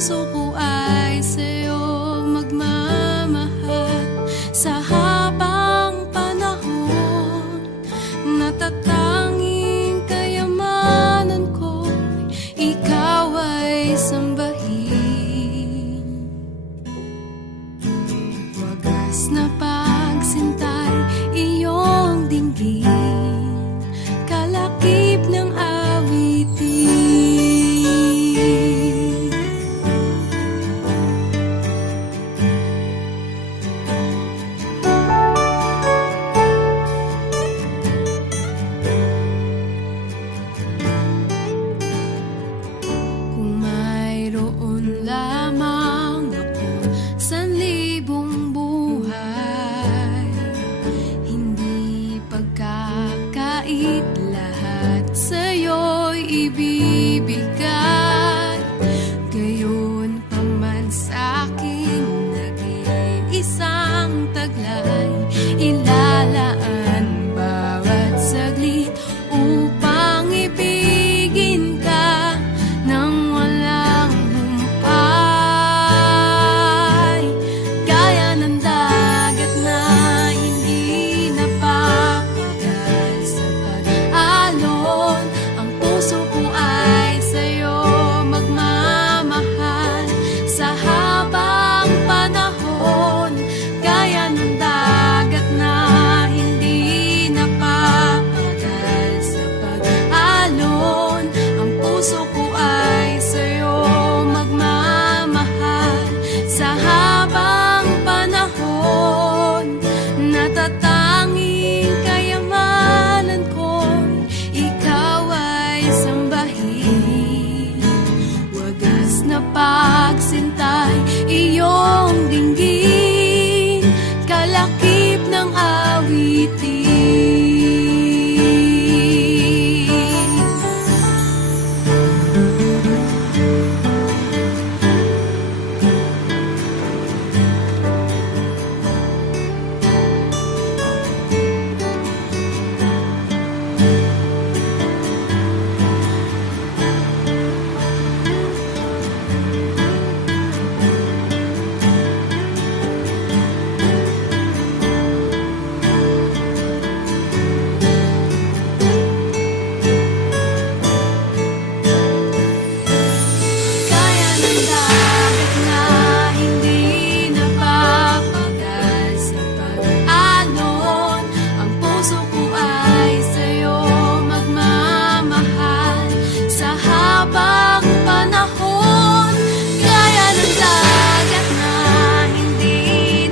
puso ko ay sa'yo magmamahal. Sa habang panahon, natatanging kayamanan ko, ikaw ay sambahin. Wagas na pagsintay, iyong dinggin, kalakip ng awitin. Kung mayroon lamang ako sanlibong buhay, hindi pagkakait, lahat sa'yo'y ibibigay. Gayon pa man sa'king nag-iisang taglay, ilalaan bawat saglit upang ibigin ka nang walang humpay. Gaya ng dagat na hindi napapagal sa pag-alon, ang puso ko ay sa'yo magmamahal. Sa habang panahon, gaya ng dagat na hindi napapagal sa pag-alon, ang puso ko ay sa'yo magmamahal. Sa habang panahon, natatanging kayamanan ko, ikaw ay sambahin. Wagas na pagsintay, iyong dinggin, kalakip ng awitin. Gaya ng dagat na hindi napapagal sa pag-alon, ang puso ko ay sa'yo magmamahal. Sa habang panahon, gaya ng dagat na hindi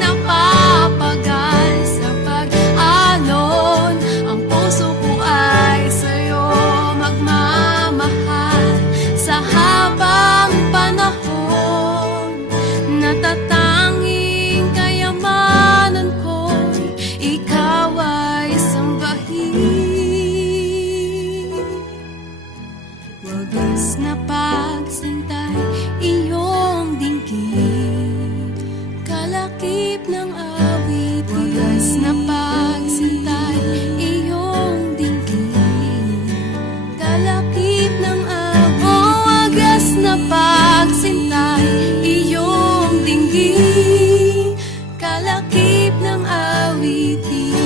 napapagal sa pag-alon, ang puso ko ay sa'yo magmamahal. Sa habang panahon, natatanging kayamanan ko, ikaw ay sambahin. Wagas na pagsintay, iyong dinggin, kalakip ng awitin. Wagas na pagsintay, iyong dinggin, kalakip ng awitin. Wagas na pagsintay, iyong dinggin, kalakip ng awitin.